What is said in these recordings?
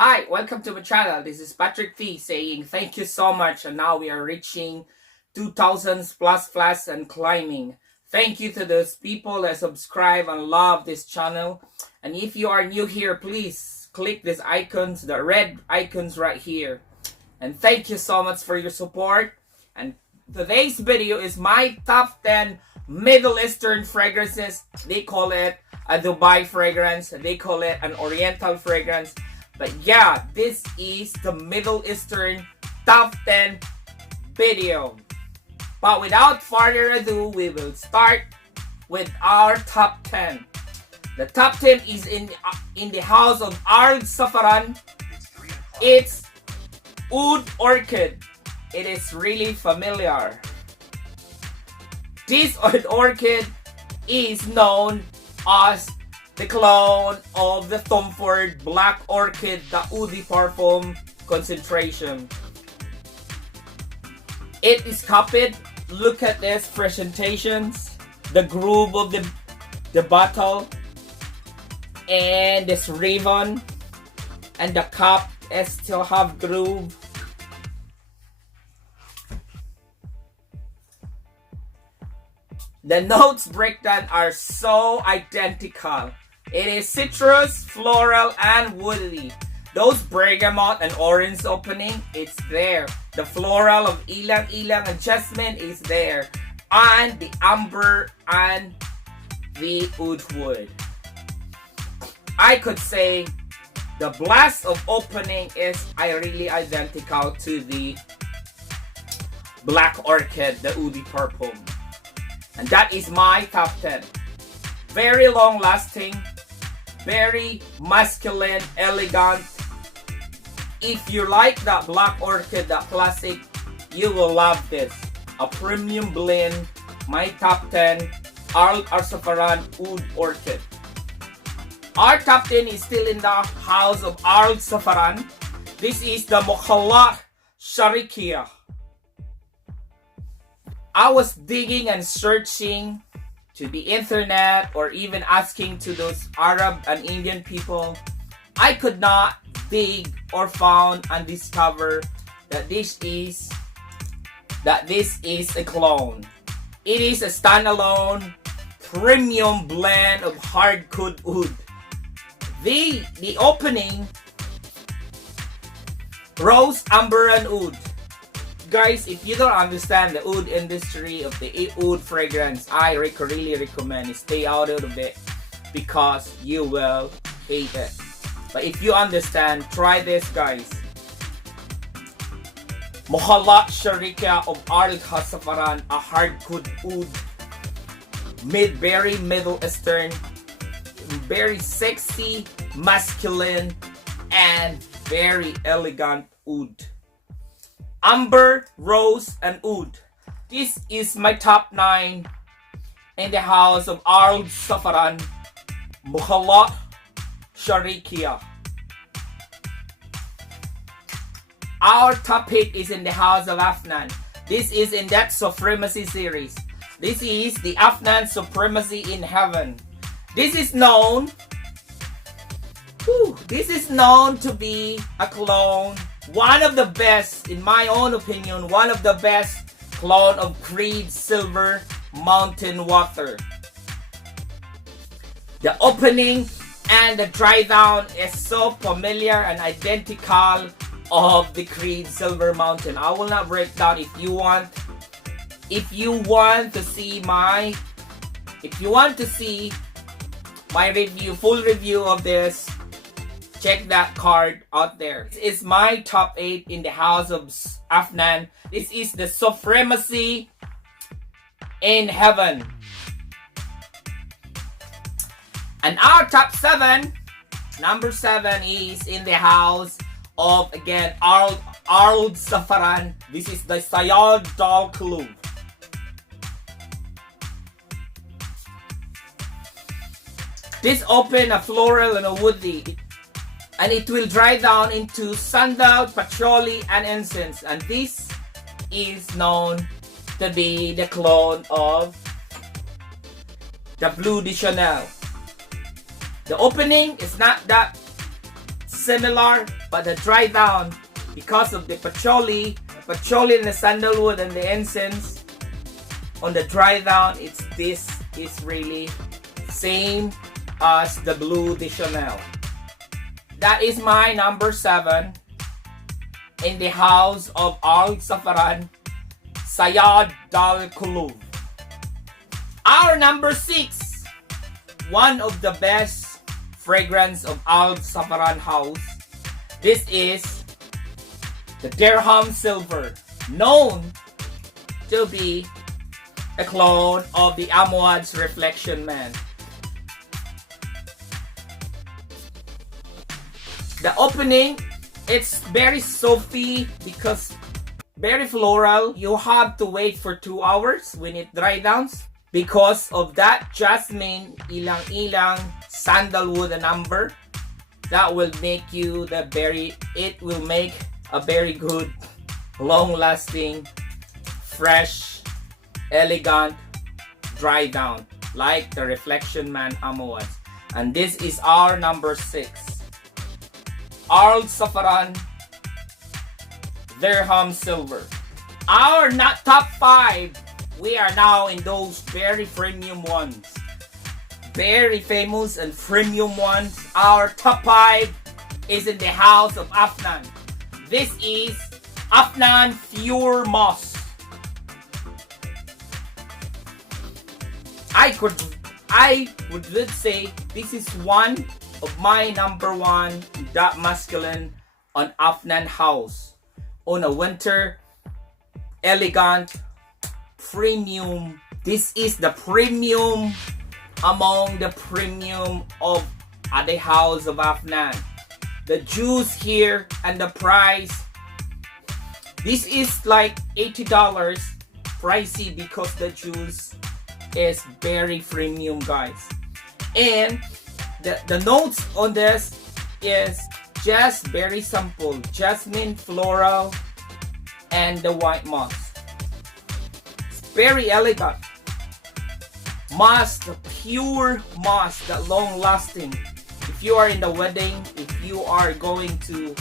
Hi, welcome to my channel. This is Patrick T saying thank you so much, and now we are reaching 2000s plus and climbing. Thank you to those people that subscribe and love this channel. And if you are new here, please click these icons, the red icons right here. And thank you so much for your support. And today's video is my top 10 Middle Eastern fragrances. They call it a Dubai fragrance. They call it an Oriental fragrance. But yeah, this is the Middle Eastern top 10 video. But without further ado, we will start with our top 10. The top 10 is in the house of Ard Al Zaafaran. It's Oud Orchaid. It is really familiar. This Oud Orchaid is known as the clone of the Tom Ford Black Orchid, the Oud Parfum concentration. It is copied. Look at this presentations, the groove of the bottle, and this ribbon, and the cup still have groove. The notes breakdown are so identical. It is citrus, floral, and woody. Those bergamot and orange opening, it's there. The floral of ilang ilang and jasmine is there. And the amber and the oud wood. I could say the blast of opening is really identical to the Black Orchid, the Oud Parfum. And that is my top 10. Very long lasting, very masculine, elegant. If you like that Black Orchid, that classic, you will love this. A premium blend, my top 10, Ard Al Zaafaran Oud Orchaid. Our top 10 is still in the house of Ard Al Zaafaran. This is the Mukhallat Sharqia. I was digging and searching to the internet or even asking to those Arab and Indian people. I could not dig or found and discover that this is a clone. It is a standalone premium blend of hardwood oud. The opening, rose, amber, and oud. Guys, if you don't understand the oud industry of the oud fragrance, I really recommend stay out of it because you will hate it. But if you understand, try this, guys. Mukhallat Sharqia of Ard Al Zaafaran, a hardwood oud, very Middle Eastern, very sexy, masculine, and very elegant oud. Amber, rose, and oud. This is my top 9 in the house of Ard Al Zaafaran, Mukhallat Sharqia. Our top 8 is in the house of Afnan. This is in that Supremacy series. This is the Afnan Supremacy in Heaven. This is known to be a clone. One of the best, in my own opinion, one of the best clone of Creed Silver Mountain Water. The opening and the dry down is so familiar and identical of the Creed Silver Mountain. I will not break down. If you want to see my review, full review of this, check that card out there. This is my top 8 in the house of Afnan. This is the Supremacy in Heaven. And our top 7, number 7 is in the house of, again, Ard Al Zaafaran. This is the Sayad Dal Club. This open a floral and a woody, and it will dry down into sandal, patchouli, and incense. And this is known to be the clone of the Bleu de Chanel. The opening is not that similar, but the dry down, because of the patchouli and the sandalwood and the incense, on the dry down, this is really same as the Blue de Chanel. That is my number 7 in the house of Ard Zaafaran, Sayad Dal Kulub. Our number 6, one of the best fragrance of Ard Zaafaran house. This is the Dirham Silver, known to be a clone of the Amwad's Reflection Man. The opening, it's very soapy because very floral. You have to wait for 2 hours when it dry downs because of that jasmine, ilang-ilang, sandalwood and amber. That will make you it will make a very good, long-lasting, fresh, elegant dry down like the Reflection Man Amwad's. And this is our number 6. Ard Zaafaran Dirham Silver. Our top 5, we are now in those very premium ones. Very famous and premium ones. Our top 5 is in the house of Afnan. This is Afnan Pure Musk. I would say this is one of my number 1 that masculine on Afnan house. On a winter, elegant, premium. This is the premium among the premium of the house of Afnan. The juice here and the price. This is like $80 pricey because the juice is very premium, guys. And the notes on this is just very simple. Jasmine, floral, and the white moss. It's very elegant. Moss, the pure moss, that long lasting. If you are in the wedding, if you are going to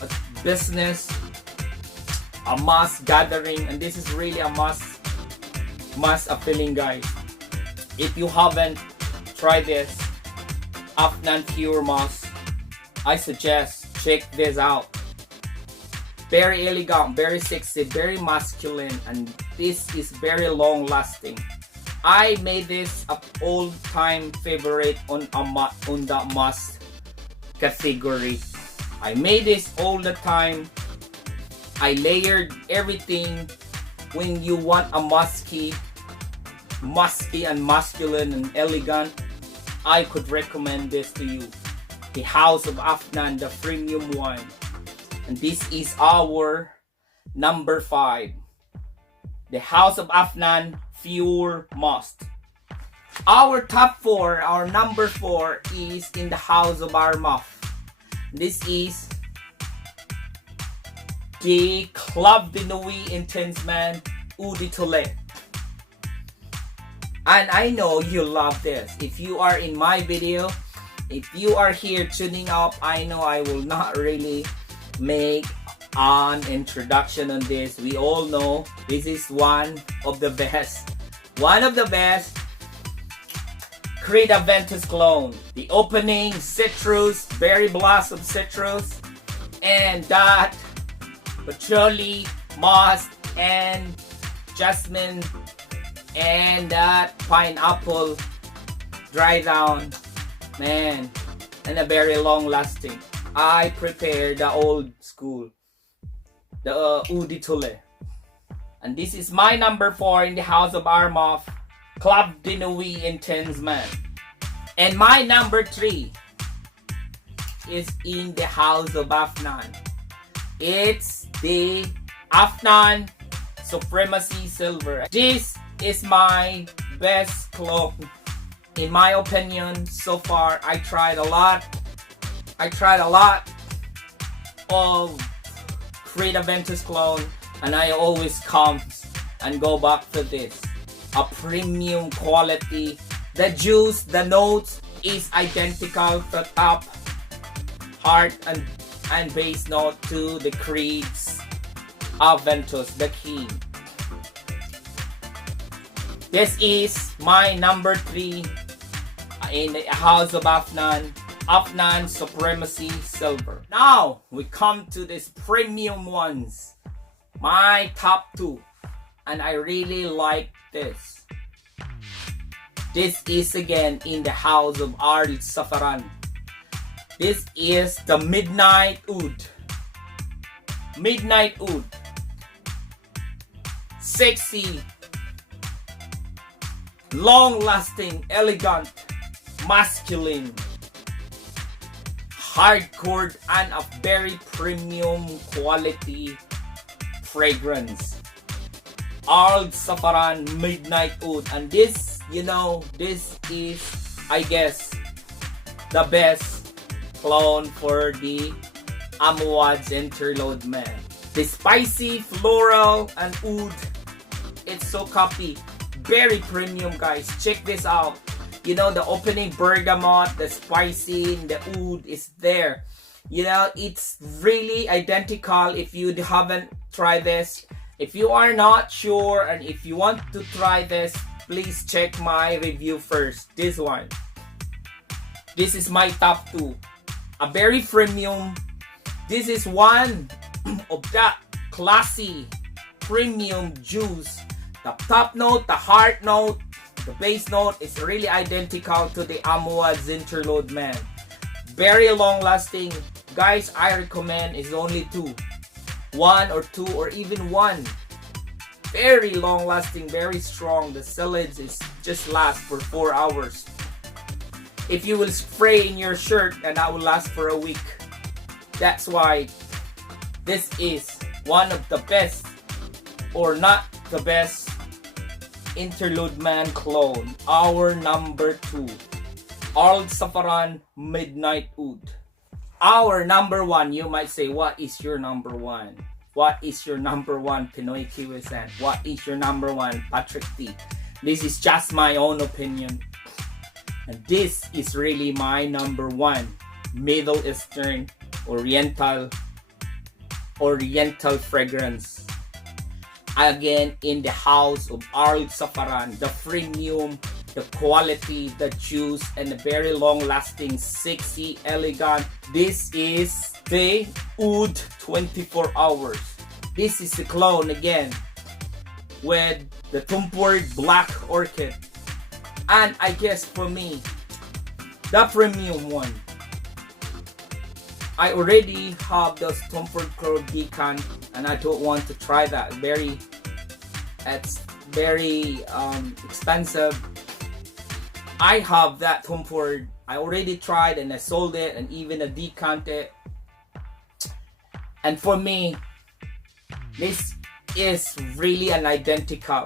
a business, a moss gathering, and this is really a moss appealing, guys. If you haven't tried this Afnan Pure Moss, I suggest check this out. Very elegant, very sexy, very masculine, and this is very long lasting. I made this an all-time favorite on the musk category. I made this all the time. I layered everything. When you want a musky and masculine and elegant, I could recommend this to you. The House of Afnan, the premium one. And this is our number 5. The House of Afnan Pure Musk. Our top 4, our number 4 is in the House of Armaf. This is the Club de Nuit Intense Man Oud Orchaid. And I know you love this. If you are in my video, if you are here tuning up, I know I will not really make an introduction on this. We all know this is one of the best Creed Aventus clone. The opening, citrus, berry blossom citrus, and that patchouli, moss, and jasmine, and that pineapple dry down, man, and a very long lasting. I prepared the old school, the Oud Orchaid. And this is my number 4 in the House of Armaf, Club de Nuit Intense Man. And my number 3 is in the House of Afnan. It's the Afnan Supremacy Silver. This is my best clone, in my opinion. So far, I tried a lot of Creed Aventus clone, and I always come and go back to this. A premium quality. The juice, the notes is identical to top heart and base note to the creeds of Ventus, the king. This is my number 3 in the house of Afnan. Afnan Supremacy Silver. Now we come to these premium ones. My top 2. And I really like this. This is again in the house of Ard Al Zaafaran. This is the Midnight Oud. Midnight Oud. Sexy, long-lasting, elegant, masculine, hardcore, and a very premium quality fragrance. Ard Al Zaafaran Midnight Oud. And this, this is, I guess, the best clone for the Amouad's interlude, man. The spicy, floral, and oud, it's so copy. Very premium, guys. Check this out. The opening bergamot, the spicy, the oud is there. It's really identical. If you haven't tried this, if you are not sure and if you want to try this, please check my review first. This one. This is my top 2. A very premium. This is one of that classy premium juice. The top note, the heart note, the base note is really identical to the Amouad's interlude, man. Very long lasting. Guys, I recommend is only 2. 1 or 2 or even 1. Very long lasting, very strong. The solids is just last for 4 hours. If you will spray in your shirt, and that will last for a week. That's why this is one of the best, or not the best, interlude man clone. Our number 2, Ard Al Zaafaran Midnight Oud. Our number 1, you might say, what is your number 1? What is your number 1, Pinoy Kiwisan? What is your number 1, Patrick T? This is just my own opinion. And this is really my number 1, Middle Eastern, Oriental fragrance. Again, in the house of Ard Al Zaafaran, the premium, the quality, the juice, and the very long-lasting, sexy, elegant. This is the Oud 24 hours. This is the clone again with the tempered black orchid. And I guess for me, the premium one. I already have those tempered crow decan, and I don't want to try that. It's very expensive. I have that tempered. I already tried and I sold it and even a decanted. And for me, this is really an identical,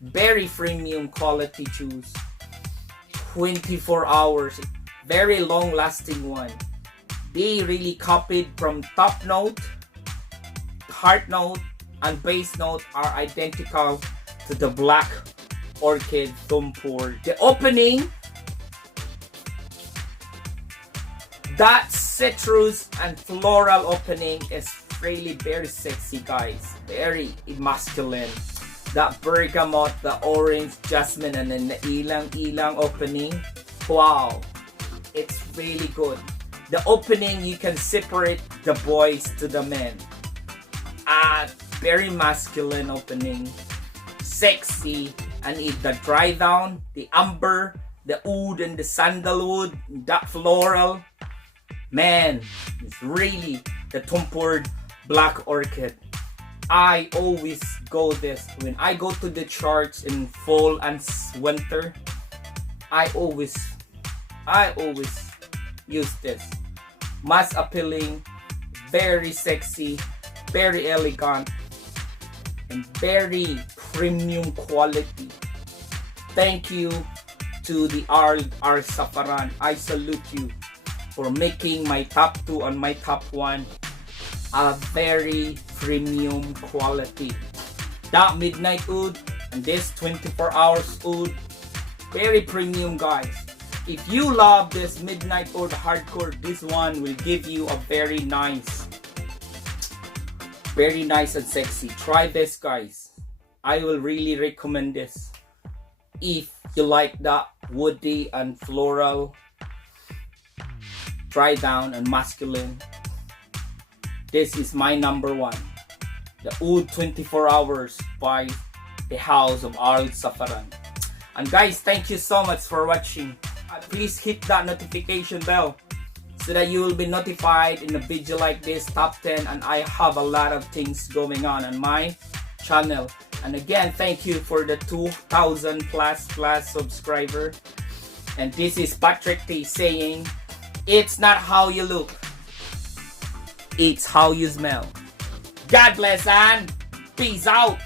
very premium quality juice. 24 hours, very long lasting one. They really copied from top note, heart note, and base note are identical to the black orchid tempered. The opening, that citrus and floral opening is really very sexy, guys. Very masculine. That bergamot, the orange, jasmine, and then the ilang opening. Wow, it's really good. The opening, you can separate the boys to the men. Very masculine opening, sexy, and the dry down, the amber, the oud, and the sandalwood, that floral. Man, it's really the tempered black orchid. I always go this when I go to the charts in fall and winter. I always use this. Mass appealing, very sexy, very elegant, and very premium quality. Thank you to the Ard Al Zaafaran. I salute you for making my top 2 and my top 1 a very premium quality. That Midnight Oud and this 24 hours oud, very premium, guys. If you love this midnight or the hardcore, this one will give you a very nice and sexy. Try this, guys. I will really recommend this. If you like that woody and floral, dry down and masculine, this is my number one. The Oud 24 Hours by the house of Ard Al Zaafaran. And guys, thank you so much for watching. Please hit that notification bell so that you will be notified in a video like this, top 10, and I have a lot of things going on my channel. And again, thank you for the 2,000 plus subscriber. And this is Patrick T saying, it's not how you look, it's how you smell. God bless and peace out.